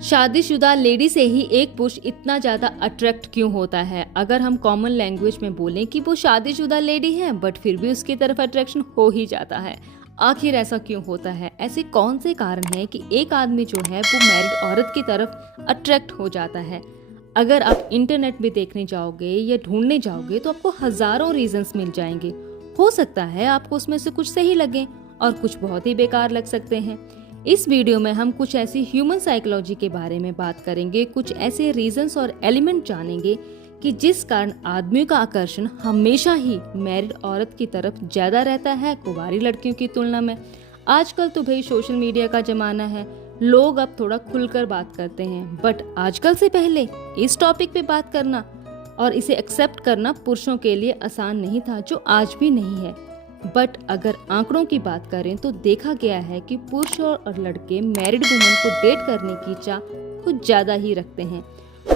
शादीशुदा लेडी से ही एक पुरुष इतना ज्यादा अट्रैक्ट क्यों होता है? अगर हम कॉमन लैंग्वेज में बोलें कि वो शादीशुदा लेडी है बट फिर भी उसकी तरफ अट्रैक्शन हो ही जाता है। आखिर ऐसा क्यों होता है? ऐसे कौन से कारण हैं कि एक आदमी जो है वो मैरिड औरत की तरफ अट्रैक्ट हो जाता है? अगर आप इंटरनेट भी देखने जाओगे या ढूंढने जाओगे तो आपको हजारों रीजंस मिल जाएंगे। हो सकता है आपको उसमें से कुछ सही लगे और कुछ बहुत ही बेकार लग सकते हैं। इस वीडियो में हम कुछ ऐसी ह्यूमन साइकोलॉजी के बारे में बात करेंगे, कुछ ऐसे रीजंस और एलिमेंट जानेंगे कि जिस कारण आदमियों का आकर्षण हमेशा ही मैरिड औरत की तरफ ज्यादा रहता है कुंवारी लड़कियों की तुलना में। आजकल तो भाई सोशल मीडिया का जमाना है, लोग अब थोड़ा खुलकर बात करते हैं, बट आजकल से पहले इस टॉपिक पे बात करना और इसे एक्सेप्ट करना पुरुषों के लिए आसान नहीं था, जो आज भी नहीं है। बट अगर आंकड़ों की बात करें तो देखा गया है कि पुरुष और लड़के मैरिड वुमन को डेट करने की चाह कुछ ज्यादा ही रखते हैं।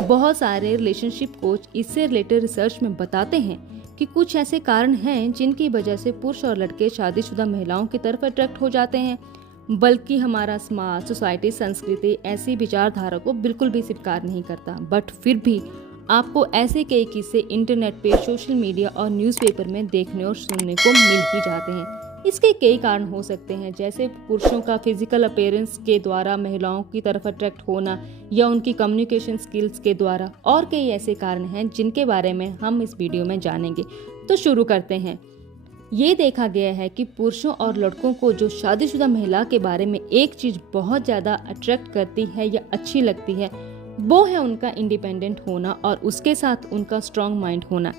बहुत सारे रिलेशनशिप कोच इससे रिलेटेड रिसर्च में बताते हैं कि कुछ ऐसे कारण हैं जिनकी वजह से पुरुष और लड़के शादीशुदा महिलाओं की तरफ अट्रैक्ट हो जाते हैं, बल्कि हमारा समाज, सोसाइटी, संस्कृति ऐसी विचारधारा को बिल्कुल भी स्वीकार नहीं करता। बट फिर भी आपको ऐसे कई किस्से इंटरनेट पे, सोशल मीडिया और न्यूज़पेपर में देखने और सुनने को मिल ही जाते हैं। इसके कई कारण हो सकते हैं, जैसे पुरुषों का फिजिकल अपीयरेंस के द्वारा महिलाओं की तरफ अट्रैक्ट होना या उनकी कम्युनिकेशन स्किल्स के द्वारा, और कई ऐसे कारण हैं जिनके बारे में हम इस वीडियो में जानेंगे। तो शुरू करते हैं। ये देखा गया है कि पुरुषों और लड़कों को जो शादीशुदा महिला के बारे में एक चीज बहुत ज्यादा अट्रैक्ट करती है या अच्छी लगती है, वो है उनका इंडिपेंडेंट होना और उसके साथ उनका स्ट्रॉन्ग माइंड होना।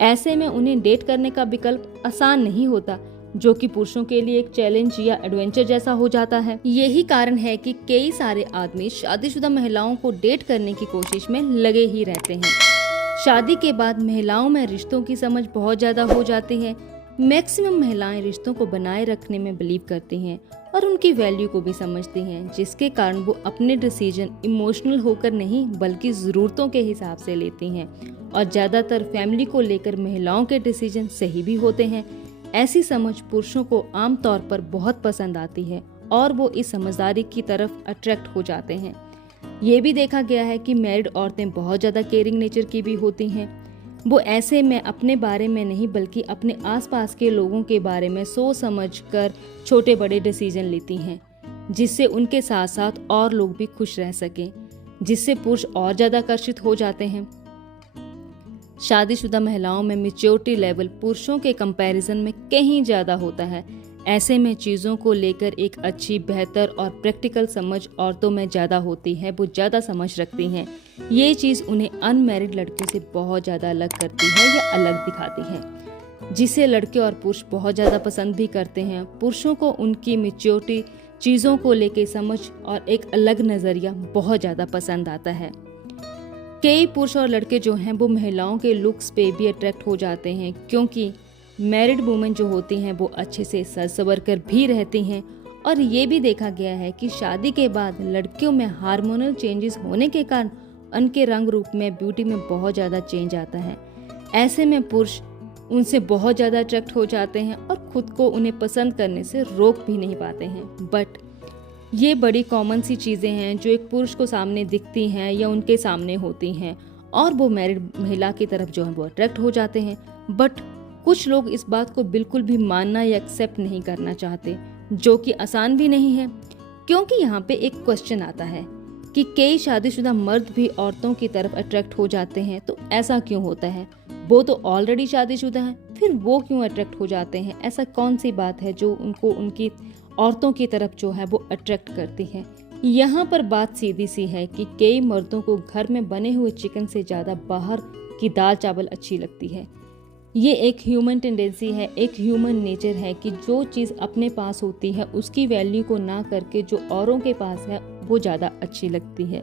ऐसे में उन्हें डेट करने का विकल्प आसान नहीं होता, जो कि पुरुषों के लिए एक चैलेंज या एडवेंचर जैसा हो जाता है। यही कारण है कि कई सारे आदमी शादीशुदा महिलाओं को डेट करने की कोशिश में लगे ही रहते हैं। शादी के बाद महिलाओं में रिश्तों की समझ बहुत ज्यादा हो जाती है। मैक्सिमम महिलाएं रिश्तों को बनाए रखने में बिलीव करती हैं और उनकी वैल्यू को भी समझती हैं, जिसके कारण वो अपने डिसीजन इमोशनल होकर नहीं बल्कि ज़रूरतों के हिसाब से लेती हैं। और ज़्यादातर फैमिली को लेकर महिलाओं के डिसीजन सही भी होते हैं। ऐसी समझ पुरुषों को आमतौर पर बहुत पसंद आती है और वो इस समझदारी की तरफ अट्रैक्ट हो जाते हैं। ये भी देखा गया है कि मैरिड औरतें बहुत ज़्यादा केयरिंग नेचर की भी होती हैं। वो ऐसे में अपने बारे में नहीं बल्कि अपने आसपास के लोगों के बारे में सोच समझ कर छोटे बड़े डिसीजन लेती हैं, जिससे उनके साथ साथ और लोग भी खुश रह सकें, जिससे पुरुष और ज्यादा आकर्षित हो जाते हैं। शादीशुदा महिलाओं में मैच्योरिटी लेवल पुरुषों के कंपैरिजन में कहीं ज्यादा होता है। ऐसे में चीज़ों को लेकर एक अच्छी, बेहतर और प्रैक्टिकल समझ औरतों में ज़्यादा होती है। वो ज़्यादा समझ रखती हैं। ये चीज़ उन्हें अनमैरिड लड़के से बहुत ज़्यादा अलग करती है या अलग दिखाती है, जिसे लड़के और पुरुष बहुत ज़्यादा पसंद भी करते हैं। पुरुषों को उनकी मैच्योरिटी, चीज़ों को लेकर समझ और एक अलग नज़रिया बहुत ज़्यादा पसंद आता है। कई पुरुष और लड़के जो हैं वो महिलाओं के लुक्स पे भी अट्रैक्ट हो जाते हैं, क्योंकि मैरिड वुमेन जो होती हैं वो अच्छे से सज संवर कर भी रहती हैं। और ये भी देखा गया है कि शादी के बाद लड़कियों में हार्मोनल चेंजेस होने के कारण उनके रंग रूप में, ब्यूटी में बहुत ज़्यादा चेंज आता है। ऐसे में पुरुष उनसे बहुत ज़्यादा अट्रैक्ट हो जाते हैं और खुद को उन्हें पसंद करने से रोक भी नहीं पाते हैं। बट ये बड़ी कॉमन सी चीज़ें हैं जो एक पुरुष को सामने दिखती हैं या उनके सामने होती हैं और वो मैरिड महिला की तरफ जो है वो अट्रैक्ट हो जाते हैं। बट कुछ लोग इस बात को बिल्कुल भी मानना या एक्सेप्ट नहीं करना चाहते, जो कि आसान भी नहीं है, क्योंकि यहाँ पे एक क्वेश्चन आता है कि कई शादीशुदा मर्द भी औरतों की तरफ अट्रैक्ट हो जाते हैं, तो ऐसा क्यों होता है? वो तो ऑलरेडी शादीशुदा हैं, फिर वो क्यों अट्रैक्ट हो जाते हैं? ऐसा कौन सी बात है जो उनको उनकी औरतों की तरफ जो है वो अट्रैक्ट करती है? यहाँ पर बात सीधी सी है कि कई मर्दों को घर में बने हुए चिकन से ज्यादा बाहर की दाल चावल अच्छी लगती है। ये एक ह्यूमन टेंडेंसी है, एक ह्यूमन नेचर है कि जो चीज़ अपने पास होती है उसकी वैल्यू को ना करके जो औरों के पास है वो ज़्यादा अच्छी लगती है,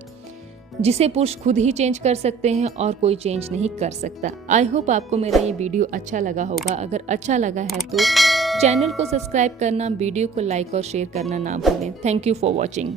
जिसे पुरुष खुद ही चेंज कर सकते हैं और कोई चेंज नहीं कर सकता। आई होप आपको मेरा ये वीडियो अच्छा लगा होगा। अगर अच्छा लगा है तो चैनल को सब्सक्राइब करना, वीडियो को लाइक और शेयर करना ना भूलें। Thank you for watching.